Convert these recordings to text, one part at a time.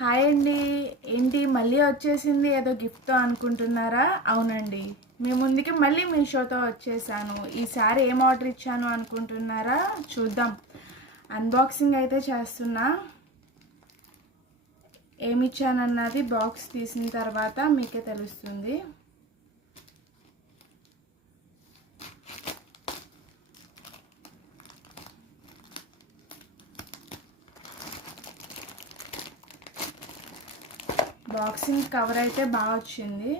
Hi అండి. ఏంటి మళ్ళీ వచ్చేసింది ఏదో గిఫ్ట్తో అనుకుంటున్నారా? అవునండి, మీ ముందుకి మళ్ళీ మీషోతో వచ్చేసాను. ఈసారి ఏం ఆర్డర్ ఇచ్చాను అనుకుంటున్నారా? చూద్దాం. అన్బాక్సింగ్ అయితే చేస్తున్నా. ఏమి ఇచ్చానన్నది బాక్స్ తీసిన తర్వాత మీకే తెలుస్తుంది. బాక్సింగ్ కవర్ అయితే బాగా వచ్చింది.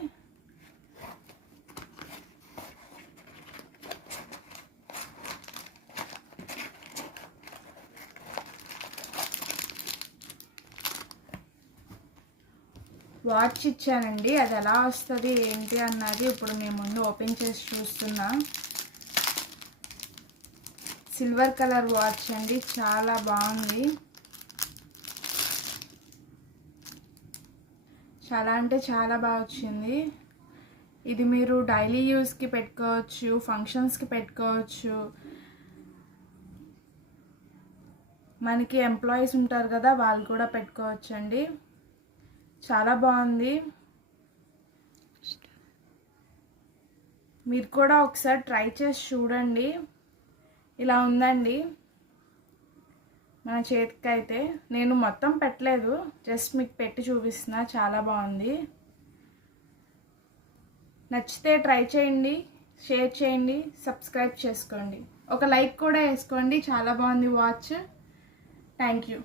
వాచ్ ఇచ్చానండి. అది ఎలా వస్తుంది ఏంటి అన్నది ఇప్పుడు మీ ముందు ఓపెన్ చేసి చూస్తున్నా. సిల్వర్ కలర్ వాచ్ అండి, చాలా బాగుంది. చాలా అంటే చాలా బాగా వచ్చింది. ఇది మీరు డైలీ యూస్కి పెట్టుకోవచ్చు, ఫంక్షన్స్కి పెట్టుకోవచ్చు. మనకి ఎంప్లాయీస్ ఉంటారు కదా, వాళ్ళు కూడా పెట్టుకోవచ్చు అండి. చాలా బాగుంది. మీరు కూడా ఒకసారి ట్రై చేసి చూడండి. ఇలా ఉందండి మన చేతికి. అయితే నేను మొత్తం పెట్టలేదు, జస్ట్ మీకు పెట్టి చూపిస్తున్నా. చాలా బాగుంది. నచ్చితే ట్రై చేయండి, షేర్ చేయండి, సబ్స్క్రైబ్ చేసుకోండి, ఒక లైక్ కూడా వేసుకోండి. చాలా బాగుంది వాచ్. Thank you.